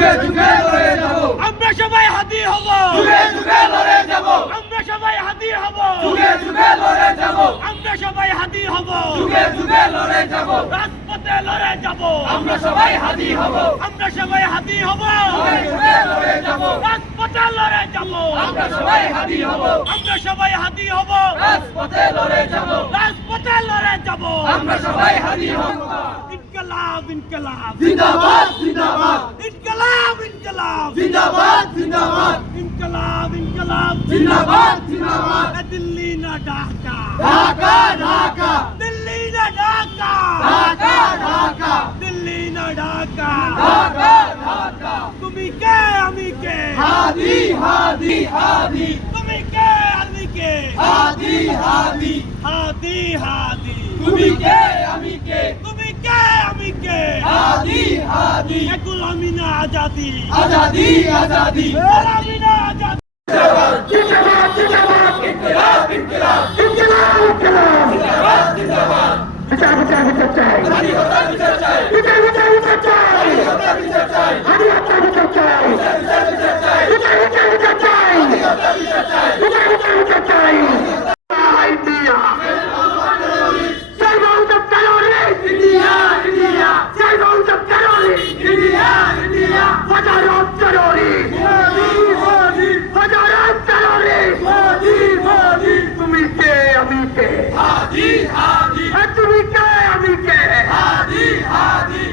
যুগে যুগে লড়ে যাব, আমরা সবাই হাদি হব, যুগে যুগে লড়ে যাব, আমরা সবাই হাদি হব, যুগে যুগে লড়ে যাব, আমরা সবাই হাদি হব, যুগে যুগে লড়ে যাব, রাজপথে লড়ে যাব, আমরা সবাই হাদি হব, আমরা সবাই হাদি হব, যুগে যুগে লড়ে যাব, রাজপথে লড়ে যাব, আমরা সবাই হাদি হব, আমরা সবাই হাদি হব, রাজপথে লড়ে যাব, রাজপথে লড়ে যাব, আমরা সবাই হাদি হব। ইনকলাব ইনকলাব জিন্দাবাদ জিন্দাবাদ ইনকলাব ইনকলাব জিন্দাবাদ জিন্দাবাদ ইনকলাব ইনকলাব জিন্দাবাদ জিন্দাবাদ। দিল্লি না ঢাকা, ঢাকা ঢাকা দিল্লি না ঢাকা, ঢাকা ঢাকা দিল্লি না ঢাকা, ঢাকা ঢাকা। তুমি কে আমি কে, হাদি হাদি হাদি তুমি কে আমি কে, হাদি হাদি হাদি হাদি, তুমি কে আমি কে, তুমি কে আমি কে, হাদি হাদি গোলামি না আজাদি, আজাদি আজাদি। গোলামি না আজাদি। জিন্দাবাদ জিন্দাবাদ ইনকিলাব ইনকিলাব ইনকলাব ইনকলাব জিন্দাবাদ জিন্দাবাদ। বিচার বিচার বিচার চাই, স্বাধীনতার বিচার চাই, বিচার বিচার বিচার চাই, স্বাধীনতার বিচার চাই, স্বাধীনতার বিচার চাই, বিচার বিচার চাই, বিচার বিচার বিচার চাই, স্বাধীনতার বিচার চাই। বিচার বিচার বিচার চাই। India, servants of terrorists, India India servants of terrorists, India India. father of terrorists, Modi Modi father of terrorists. Modi Modi. তুমি কে আমি কে, হাদি হাদি তুমি কে আমি কে, হাদি হাদি।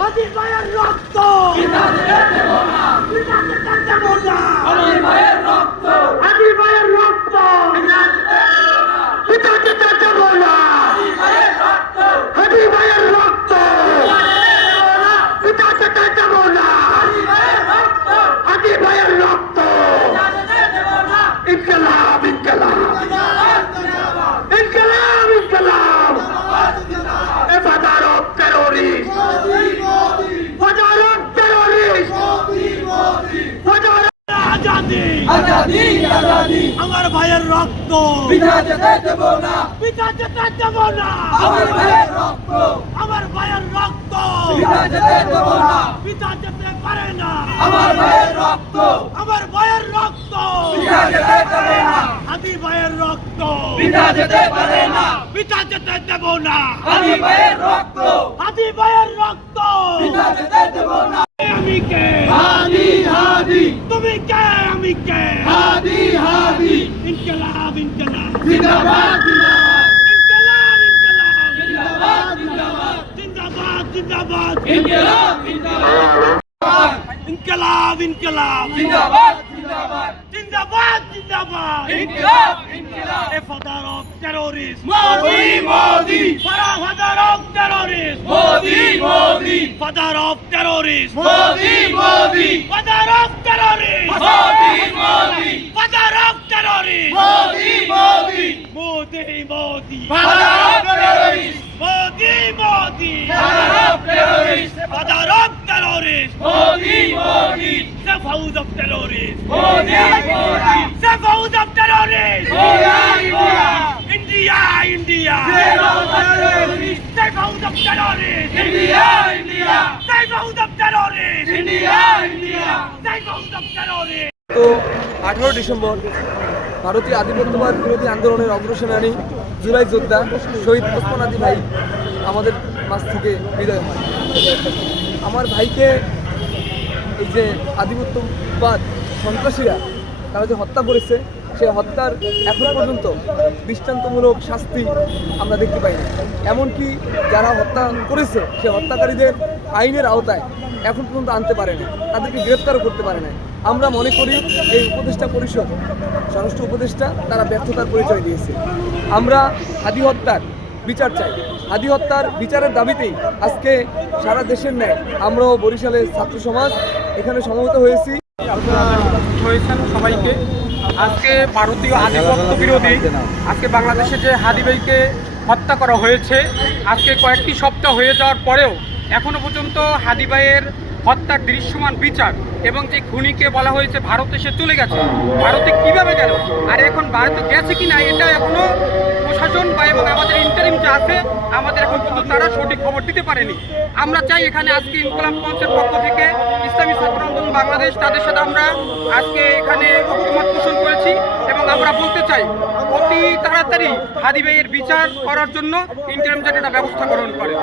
হাদি ভাইয়ের রক্ত, পিতা যেতে দেব না, পিতা যেতে দেব না, আমার মায়ের রক্ত। হাদি ভাইয়ের রক্ত, পিতা যেতে দেব না, পিতা যেতে দেব না, আমার মায়ের রক্ত। পিতা যেতে দেব না, মায়ের রক্ত, হাদি ভাইয়ের রক্ত। যেতে দেব না। ইনকলাব ইনকলাব জিন্দাবাদ জিন্দাবাদ ইনকলাব ইনকলাব, জিন্দাবাদ। a father of terrorists, Modi Modi father of terrorists, Modi Modi. father of Azadi. Azadi Azadi আমার ভাইয়ের রক্ত, পিতা যেতে দেব না, পিতা যেতে দেব না, আমার মায়ের রক্ত। আমার ভাইয়ের রক্ত, পিতা যেতে দেব না, পিতা যেতে পারে না, আমার মায়ের রক্ত। আমার ভাইয়ের রক্ত, পিতা যেতে দেব না, হাদি ভাইয়ের রক্ত, পিতা যেতে পারে না, পিতা যেতে দেব না, আমি মায়ের রক্ত। হাদি ভাইয়ের রক্ত। পিতা যেতে দেব না। আমি কে, হাদি হাদি তুমি কে আমি কে, হাদি হাদি। ইনকলাব ইনকলাব জিন্দাবাদ জিন্দাবাদ ইনকলাব ইনকলাব জিন্দাবাদ জিন্দাবাদ। জিন্দাবাদ জিন্দাবাদ ইনকিলাব ইনকিলাব ইনকলাব ইনকলাব জিন্দাবাদ জিন্দাবাদ। জিন্দাবাদ জিন্দাবাদ। ইনকিলাব ইনকিলাব। A father of terrorists, Modi Modi father of terrorists, Modi Modi father of terrorists, Modi Modi father of terrorists, Modi Modi father of terrorists, Modi Modi. Modi Modi, Father of terrorists, Modi Modi, father of terrorists, father of terrorists, Modi Modi safe house of terrorists, Modi Modi safe house of terrorists, India, India, Safe house of terrorists. safe house of terrorists, India India safe house of terrorists, India India. safe house of terrorists. তো 18 December ভারতীয় আধিপত্যবাদ বিরোধী আন্দোলনের অগ্রসেনানী জুলাই যোদ্ধা শহীদ ওসমান আলী ভাই আমাদের মাঝ থেকে বিদায় হয়। আমার ভাইকে এই যে আধিপত্যবাদ সন্ত্রাসীরা তারা যে হত্যা করেছে, সে হত্যার এখনো পর্যন্ত দৃষ্টান্তমূলক শাস্তি আমরা দেখতে পাইনি। এমনকি যারা হত্যা করেছে সে হত্যাকারীদের আইনের আওতায় এখন পর্যন্ত আনতে পারে না, তাদেরকে গ্রেপ্তারও করতে পারে না। আমরা মনে করি এই উপদেষ্টা পরিষদ, স্বরাষ্ট্র উপদেষ্টা, তারা ব্যর্থতার পরিচয় দিয়েছে। আমরা হাদি হত্যার বিচার চাই। হাদি হত্যার বিচারের দাবিতেই আজকে সারা দেশের ন্যায় আমরাও বরিশালের ছাত্র সমাজ এখানে সমবেত হয়েছি। হয়েছেন সবাইকে। আজকে ভারতীয় আধিপত্য বিরোধী আজকে বাংলাদেশে যে হাদি ভাইকে হত্যা করা হয়েছে, আজকে কয়েকটি সপ্তাহ হয়ে যাওয়ার পরেও এখনো পর্যন্ত হাদি ভাইয়ের হত্যার দৃশ্যমান বিচার এবং যে খুনিকে বলা হয়েছে ভারতে সে চলে গেছে, ভারতে কিভাবে গেল আর এখন ভারতে গেছে কিনা এটা এখনো প্রশাসন বা এবং আমাদের ইন্টারিম যে আছে আমাদের এখন পর্যন্ত তারা সঠিক খবর দিতে পারেনি। আমরা চাই এখানে আজকে ইনকলাব মঞ্চের পক্ষ থেকে ইসলামী ছাত্র আন্দোলন বাংলাদেশ, তাদের সাথে আমরা আজকে এখানে ঐক্যমত পোষণ করেছি এবং আমরা বলতে চাই অতি তাড়াতাড়ি হাদি ভাইয়ের বিচার করার জন্য ইন্টারিম যেন একটা ব্যবস্থা গ্রহণ করে।